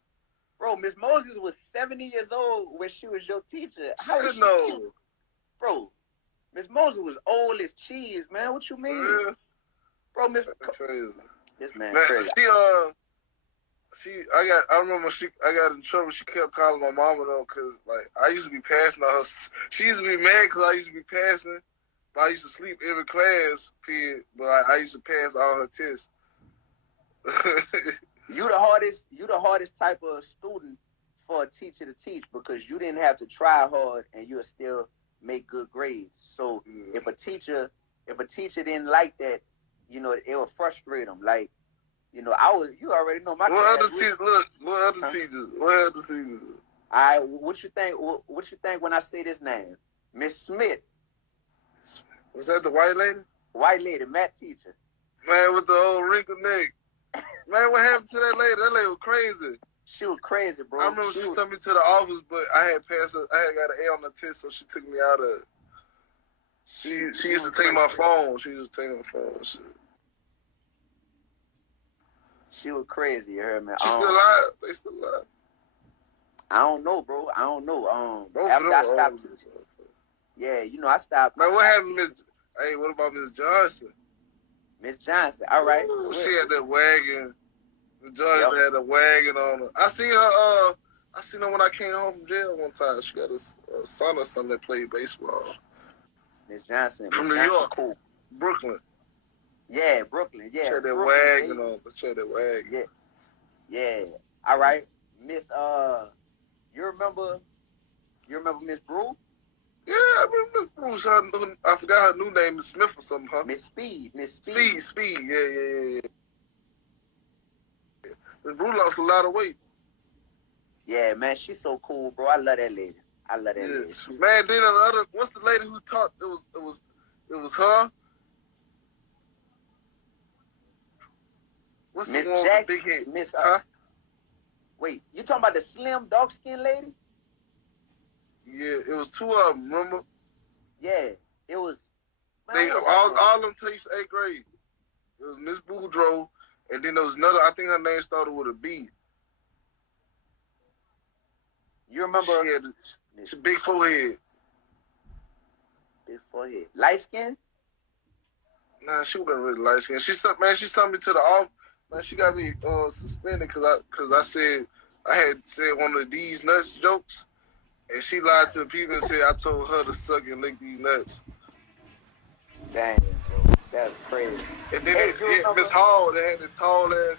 Bro, Miss Moses was 70 years old when she was your teacher. How was she know? cute? Bro, Miss Moses was old as cheese, man. What you mean? Yeah. Bro, That's crazy. This man Man, crazy. I remember I got in trouble. She kept calling my mama though, cause like I used to be passing her. She used to be mad because I used to be passing. But I used to sleep every class period. But I used to pass all her tests. You the hardest type of student for a teacher to teach because you didn't have to try hard and you'll still make good grades. So if a teacher didn't like that, you know, it would frustrate them. Like, you know, you already know my What class. other teachers? Look, what other teachers? What other teachers? What you think? What you think when I say this name? Miss Smith. Was that the white lady? White lady, math teacher. Man, with the old wrinkled neck. Man, what happened to that lady? That lady was crazy. She was crazy, bro. I remember she sent me to the office, but I had passed. I had got an A on the test, so she took me out of it. She used to take my phone. She used to take my phone. Shit. She was crazy, you heard me? She still alive? They still alive? I don't know, bro. I don't know. Both After I stopped teaching. Yeah, you know, I stopped. Man, what happened, Miss? Hey, what about Miss Johnson? Miss Johnson, all right. Ooh, she had that wagon. Miss Johnson had a wagon on her. I seen her when I came home from jail one time. She got a son or something that played baseball. Miss Johnson. From New York. Cool. Brooklyn. Yeah, Brooklyn. Yeah. She had that Brooklyn, wagon on. She had that wagon. Yeah. All right. Miss, you remember Miss Brew? Yeah, I remember Miss Bruce. I forgot her new name, Miss Smith or something, huh? Miss Speed. Speed. Yeah. Miss Brew lost a lot of weight. Yeah, man, she's so cool, bro. I love that lady. Lady. Man, then what's the lady who taught? It was her. What's Miss the one Jack, with the big head? Miss, huh? Wait, you talking about the slim, dark-skinned lady? Yeah, it was two of them, remember? Yeah, it was. Man, all of them teach 8th grade. It was Miss Boudreaux, and then there was another, I think her name started with a B. You remember? She had a big forehead. Big forehead. Light skin? Nah, she wasn't really light skinned. She sent me to the office. Man, she got me suspended because I said I had said one of these nuts jokes, and she lied to the people and said I told her to suck and lick these nuts. Dang, bro. That's crazy. And then Miss Hall, they had the tall ass.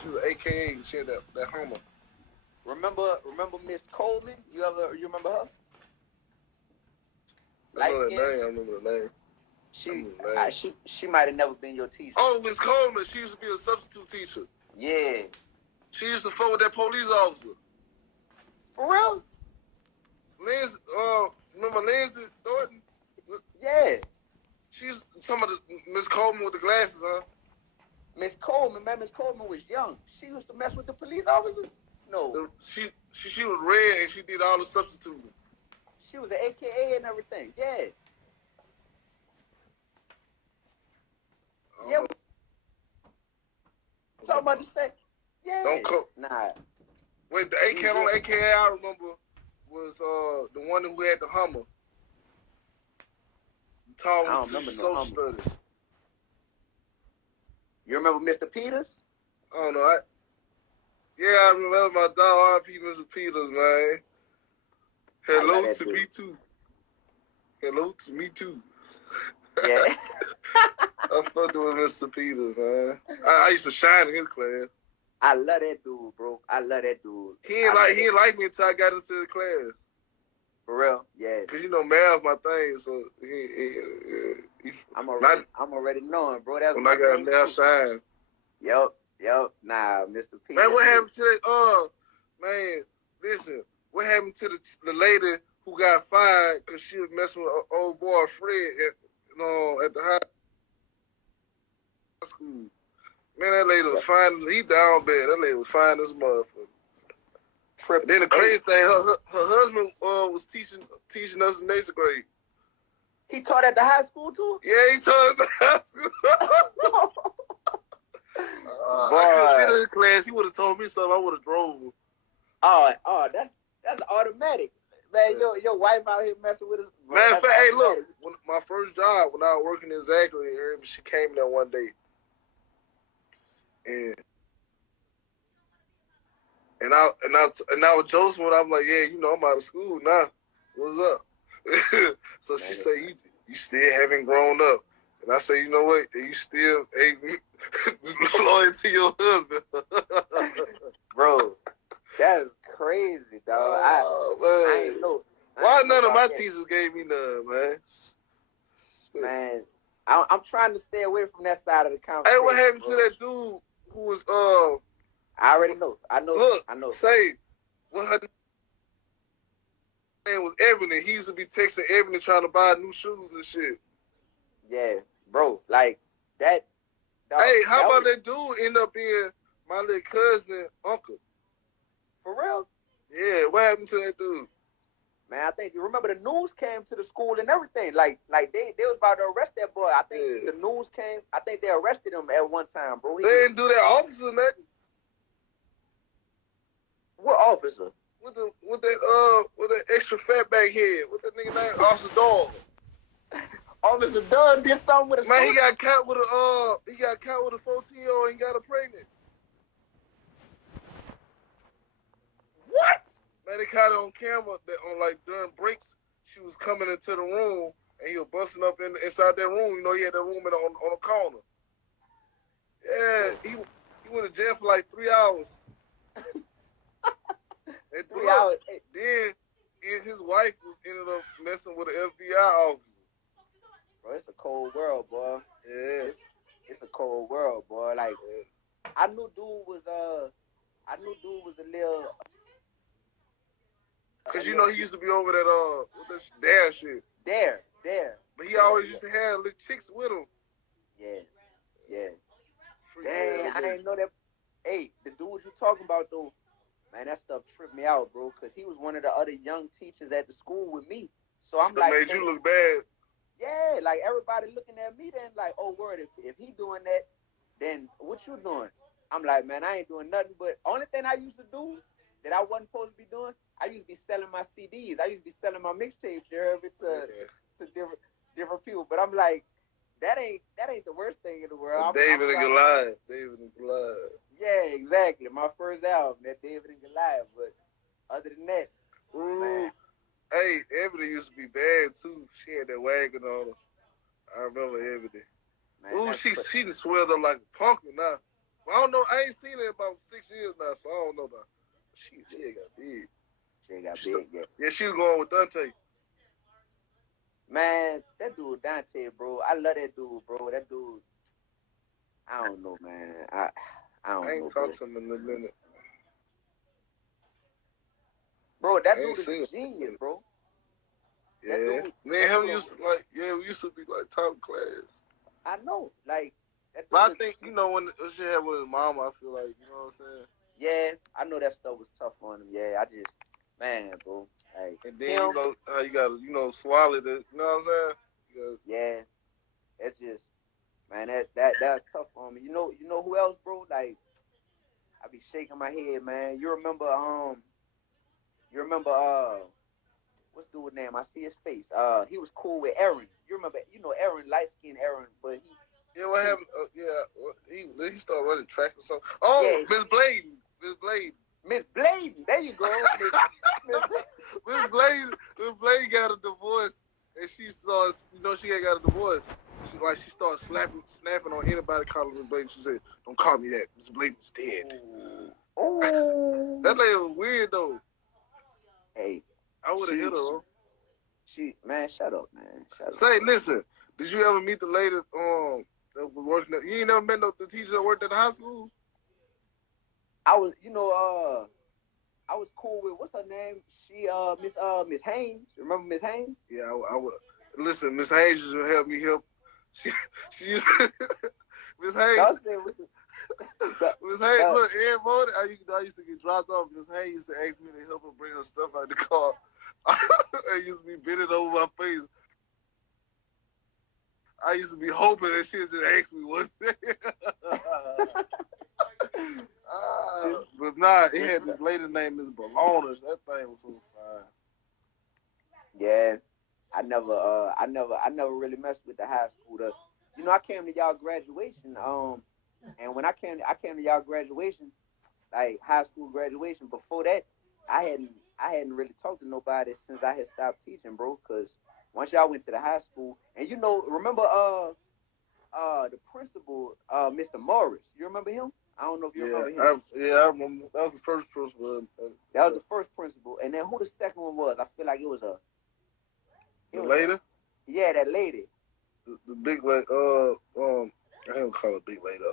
She was AKA. She had that Hummer. Remember Miss Coleman? You remember her? I remember the name. She might have never been your teacher. Oh, Miss Coleman. She used to be a substitute teacher. Yeah. She used to fuck with that police officer. For real? Lindsay, remember Lindsay Thornton? Yeah. She's some of the Miss Coleman with the glasses, huh? Miss Coleman was young. She used to mess with the police officer? No. She was red and she did all the substituting. She was an AKA and everything. Yeah. Yeah. Talking about the same. Yeah. Don't cook. Nah. Wait, the AKA I remember was the one who had the Hummer. The tall one who social studies. You remember Mr. Peters? I don't know. I remember my dog, R.P. Mr. Peters, man. Hello that to dude. me too. Hello to me too. Yeah. I fucked with Mr. Peter, man. I used to shine in his class. I love that dude, bro. I love that dude. He ain't like me until I got into the class. For real, yeah. Cause you know math my thing, so I'm already knowing, bro. That's when my I got thing now too. shine. Yep. Nah, Mr. P. Man, what happened to that? Man, listen, what happened to the lady who got fired because she was messing with an old boy Fred at the high school? Man, that lady was fine. He down bad. That lady was fine as a motherfucker. And then the crazy thing, her husband was teaching us in 8th grade. He taught at the high school too? Yeah, he taught us at the high school. I couldn't get in his class. He would have told me something. I would have drove him. Oh, that's automatic. Man, your wife out here messing with us. Matter of fact, hey, look, my first job when I was working in Zachary, she came there one day. And I was Joseph, and I'm like, yeah, you know, I'm out of school now. What's up? So she said, you still haven't grown up. And I said, you know what? You still ain't loyal to your husband. Bro, that is crazy, dog. I ain't know. Why none of my teachers gave me none, man? Man, I'm trying to stay away from that side of the conversation. Hey, what happened to that dude who was I already know. I know. Look, I know. Say, what her name was Ebony. He used to be texting Ebony trying to buy new shoes and shit. Yeah, bro. Like that. Dog, hey, how about that dude end up being my little cousin uncle? For real? Yeah, what happened to that dude? Man, I think you remember the news came to the school and everything. Like they was about to arrest that boy. I think the news came. I think they arrested him at one time, bro. They didn't do that officer nothing. What officer? With that extra fatback head. What that nigga name? Officer Dog. Officer Dunn did something with a man. He got caught with a 14-year-old and got her pregnant. What? Man, they caught her on camera that during breaks, she was coming into the room and he was busting up inside that room. You know, he had that room on a corner. Yeah, he went to jail for like 3 hours. And 3 hours. Then his wife ended up messing with an FBI officer. Bro, it's a cold world, boy. Yeah, it's a cold world, boy. Like I knew dude was a little. Cause you know he used to be over that with this Dare shit. Dare. But he always used to have little chicks with him. Yeah. Dang, I didn't know that. Hey, the dude you talking about though, man, that stuff tripped me out, bro. Cause he was one of the other young teachers at the school with me. So I'm like, made you look bad. Yeah, like everybody looking at me, then like, oh word, if he doing that, then what you doing? I'm like, man, I ain't doing nothing. But only thing I used to do that I wasn't supposed to be doing, I used to be selling my CDs. I used to be selling my mixtapes, you heard me, to different people. But I'm like, that ain't the worst thing in the world. David and Goliath. Yeah, exactly. My first album, that David and Goliath. But other than that, man. Hey, Ebony used to be bad too. She had that wagon on her. I remember Ebony. Man, she done swelled up like a pumpkin now. Well, I don't know. I ain't seen her in about 6 years now, so I don't know about. She got big. She got big. Yeah, she was going with Dante. Man, that dude Dante, bro. I love that dude, bro. That dude. I don't know, man. I don't know. I ain't talked to him in a minute. Bro, that dude is a genius, bro. Yeah. Me and him used to we used to be like top class. I know. Like but I think, you know, when she had with his mama, I feel like, you know what I'm saying? Yeah, I know that stuff was tough on him. Yeah, man, bro. Like, and then you know how you gotta, swallow it, you know what I'm saying? Yeah. It's just, man, that's tough on me. You know who else, bro? Like, I be shaking my head, man. You remember what's the dude's name? I see his face. He was cool with Aaron. You remember, Aaron, light skinned Aaron, but he. Yeah, what happened? He started running track or something. Oh, yeah. Miss Bladen. Miss Bladen. There you go. When Blade got a divorce, and she saw, she ain't got a divorce. She started snapping on anybody calling Miss Blade. She said, "Don't call me that. Miss Blade is dead." Oh. That lady was weird though. Hey, I would have hit her. Bro. Man, shut up, man. Shut up. Say, listen. Did you ever meet the lady that was working at? You ain't never met the teacher that worked at the high school? I was, I was cool with, what's her name? She Miss Haynes. Remember Miss Haynes? Yeah, I would. Listen, Miss Haynes used to help me help. She used to, Miss Haynes. Miss Haynes, look, every morning I used to get dropped off. Miss Haynes used to ask me to help her bring her stuff out the car. I used to be bending over my face. I used to be hoping that she would just ask me one thing. But nah, it had this lady named Miss Balonas. That thing was so fine. Yeah, I never really messed with the high school. I came to y'all graduation. And when I came to y'all graduation, like high school graduation. Before that, I hadn't really talked to nobody since I had stopped teaching, bro. Cause once y'all went to the high school, and remember the principal, Mr. Morris. You remember him? I don't know if you remember him. I remember. That was the first principal. That was the first principal, and then who the second one was? I feel like it was the lady. Yeah, that lady. The big lady. I don't call her big lady.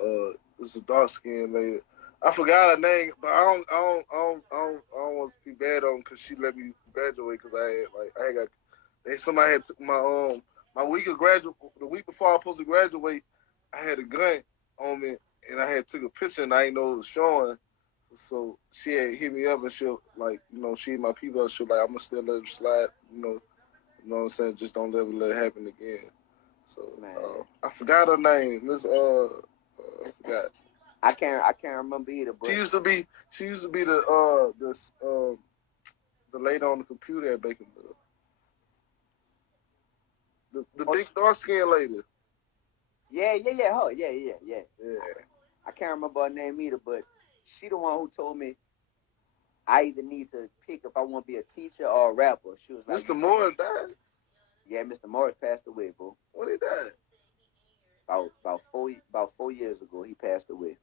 It's a dark skinned lady. I forgot her name, but I don't want to be bad on because she let me graduate because somebody had took my week of the week before I was supposed to graduate. I had a gun on me and I had took a picture and I didn't know it was showing. So she had hit me up and she and my people up. She was like, I'm gonna still let her slide. You know what I'm saying? Just don't let it happen again. So I forgot her name. Miss I forgot. I can't remember either. But she used to be the lady on the computer at Bacon Middle. The big dark skinned lady. Yeah, her. Yeah. I can't remember her name either, but she the one who told me I either need to pick if I want to be a teacher or a rapper. She was like, Mr. Morris died? Yeah, Mr. Morris passed away, bro. When he died? About 4 years ago, he passed away.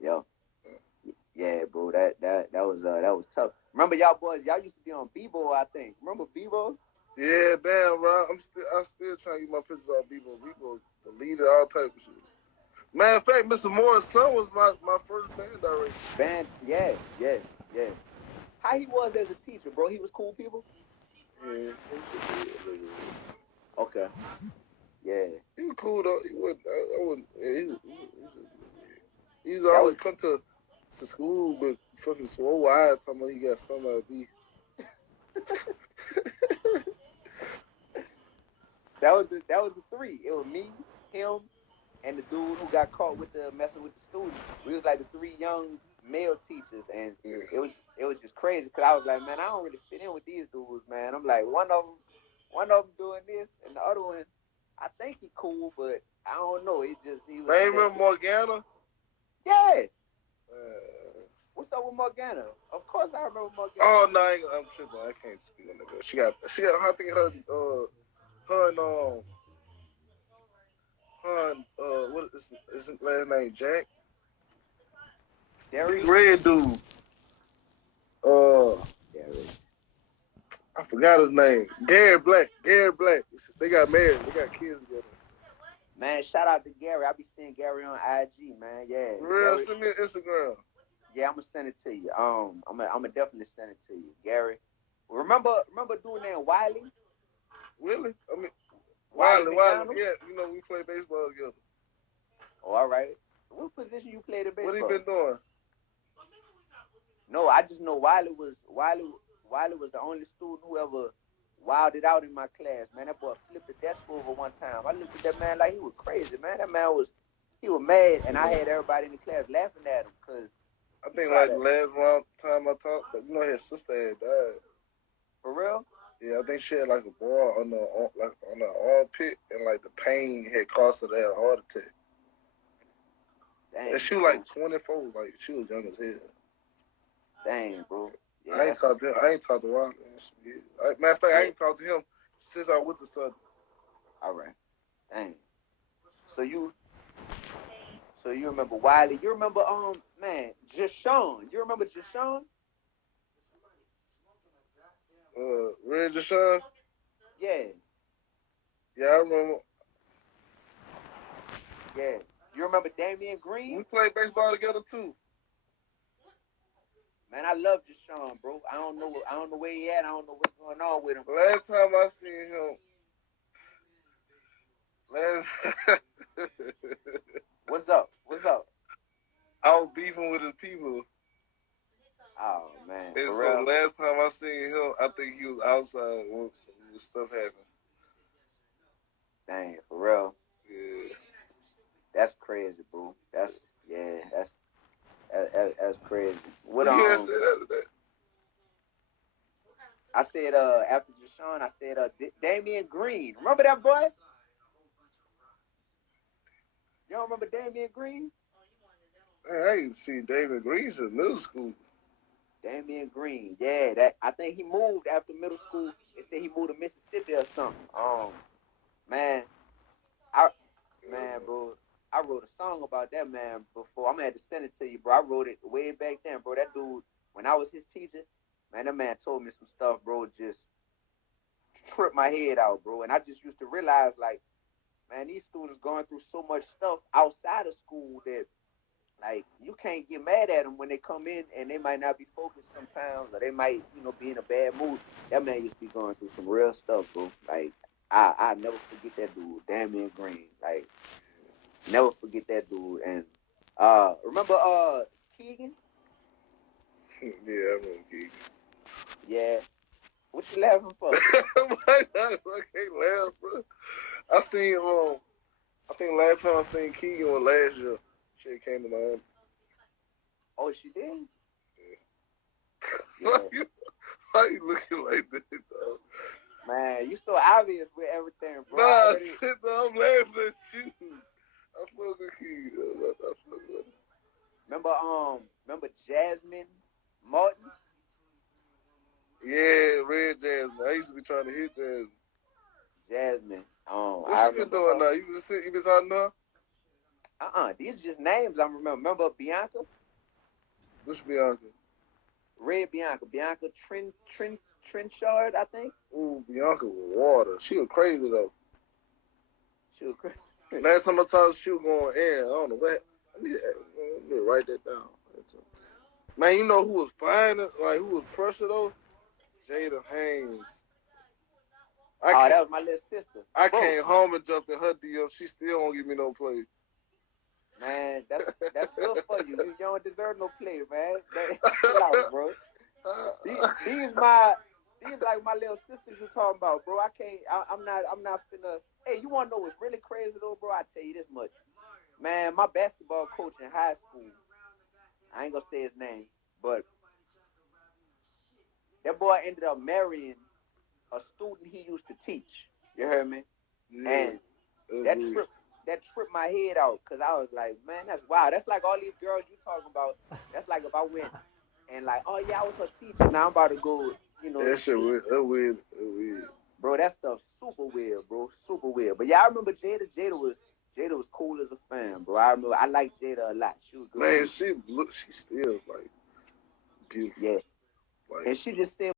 Yeah, bro. That was tough. Remember y'all boys? Y'all used to be on Bebo, I think. Remember Bebo? Yeah, damn, bro. I'm still trying to get my pictures off Bebo. Bebo, the leader, all type of shit. Matter of fact, Mr. Morris' son was my first band director. Yeah. How he was as a teacher, bro? He was cool people? Yeah. Okay. Yeah. He was cool though. He was always come to school with fucking swole eyes talking about he got stomach beef. That was the three. It was me, him, and the dude who got caught with messing with the students. We was like the three young male teachers, and it was just crazy because I was like, man, I don't really fit in with these dudes, man. I'm like, one of them doing this, and the other one, I think he cool, but I don't know. He was. Man, remember Morgana? Yeah. What's up with Morgana? Of course I remember Morgana. Oh no, I'm tripping. I can't speak on that girl. She got. I think her what is his last name? Jack. Derry? Big red dude. Derry. I forgot his name. Gary Black. They got married. They got kids together. Man, shout out to Gary. I be seeing Gary on IG, man. Yeah. For real, Gary. send me an Instagram. Yeah, I'm gonna send it to you. I'm gonna definitely send it to you, Gary. Remember dude named Wiley? Willie? I mean, Wiley. Yeah, we play baseball together. Oh, all right. What position you played in baseball? What he been doing? No, I just know Wiley was the only student who ever wilded out in my class, man. That boy flipped the desk over one time. I looked at that man like he was crazy, man. That man was mad, and I had everybody in the class laughing at him because. I think like the last time I talked, his sister had died. For real? Yeah, I think she had like a boil on the armpit, and like the pain had caused her to have a heart attack. Dang, and she was like 24, like she was young as hell. Dang, bro. Yeah, I ain't talked to him. I ain't talked to Ron. Matter of fact, I ain't talked to him since I went to Southern. All right. Dang. So you remember Wiley? You remember man, Jashawn? You remember Jashawn? Red Jashawn? Yeah. Yeah, I remember. Yeah. You remember Damian Green? We played baseball together too. Man, I love Jashawn, bro. I don't know where he at. I don't know what's going on with him. Last time I seen him, What's up? I was beefing with his people. Oh man. And For so real? last time I seen him, I think he was outside when some stuff happened. Dang, for real. Yeah. That's crazy, bro. That's crazy. What You can't say that today. I said after Jashawn, I said Damian Green. Remember that boy? You don't remember Damian Green? Man, I ain't seen David Green since middle school. Damian Green, yeah. That I think he moved after middle school. They said he moved to Mississippi or something. Man, bro, I wrote a song about that man before. I'm gonna have to send it to you, bro. I wrote it way back then, bro. That dude, when I was his teacher, man, that man told me some stuff, bro, just tripped my head out, bro. And I just used to realize, like, man, these students going through so much stuff outside of school that, like, you can't get mad at them when they come in and they might not be focused sometimes, or they might, be in a bad mood. That man used to be going through some real stuff, bro. Like, I never forget that dude, Damian Green. Like, never forget that dude. And remember Keegan? Yeah, I remember Keegan. Yeah. What you laughing for? I can't laugh, bro. I seen I think last time I seen Keegan was last year. She came to Miami. Oh, she did? Yeah. Why you looking like this, dog? Man, you so obvious with everything, bro. Nah, shit, dog, I'm laughing at you. I fuck with Keegan. I fuck with him. Remember Jasmine Martin? Yeah, Red Jasmine. I used to be trying to hit Jasmine. Jasmine. What you been doing now? You been talking now? These are just names I remember. Remember Bianca? Which Bianca? Red Bianca. Bianca Trenchard, I think. Ooh, Bianca was water. She was crazy though. She was crazy. Last time I talked, she was going air. I don't know what. I need to write that down. Man, you know who was fine? Like, who was pressure though? Jada Haynes. That was my little sister. I came home and jumped in her DM. She still won't give me no play. Man, that's good for you. You don't deserve no play, man. Chill out, bro. These like my little sisters you talking about, bro. I'm not finna. Hey, you wanna know what's really crazy though, bro? I tell you this much, man. My basketball coach in high school, I ain't gonna say his name, but that boy ended up marrying a student he used to teach. You heard me? Yeah. And that tripped my head out because I was like, man, that's wild. That's like all these girls you talking about. That's like if I went and like, oh yeah, I was her teacher. Now I'm about to go, That shit weird. That's weird. Bro, that stuff super weird, bro. Super weird. But yeah, I remember Jada. Jada was cool as a fan, bro. I liked Jada a lot. She was good. Man, she still like beautiful. Yeah. Like, and she just said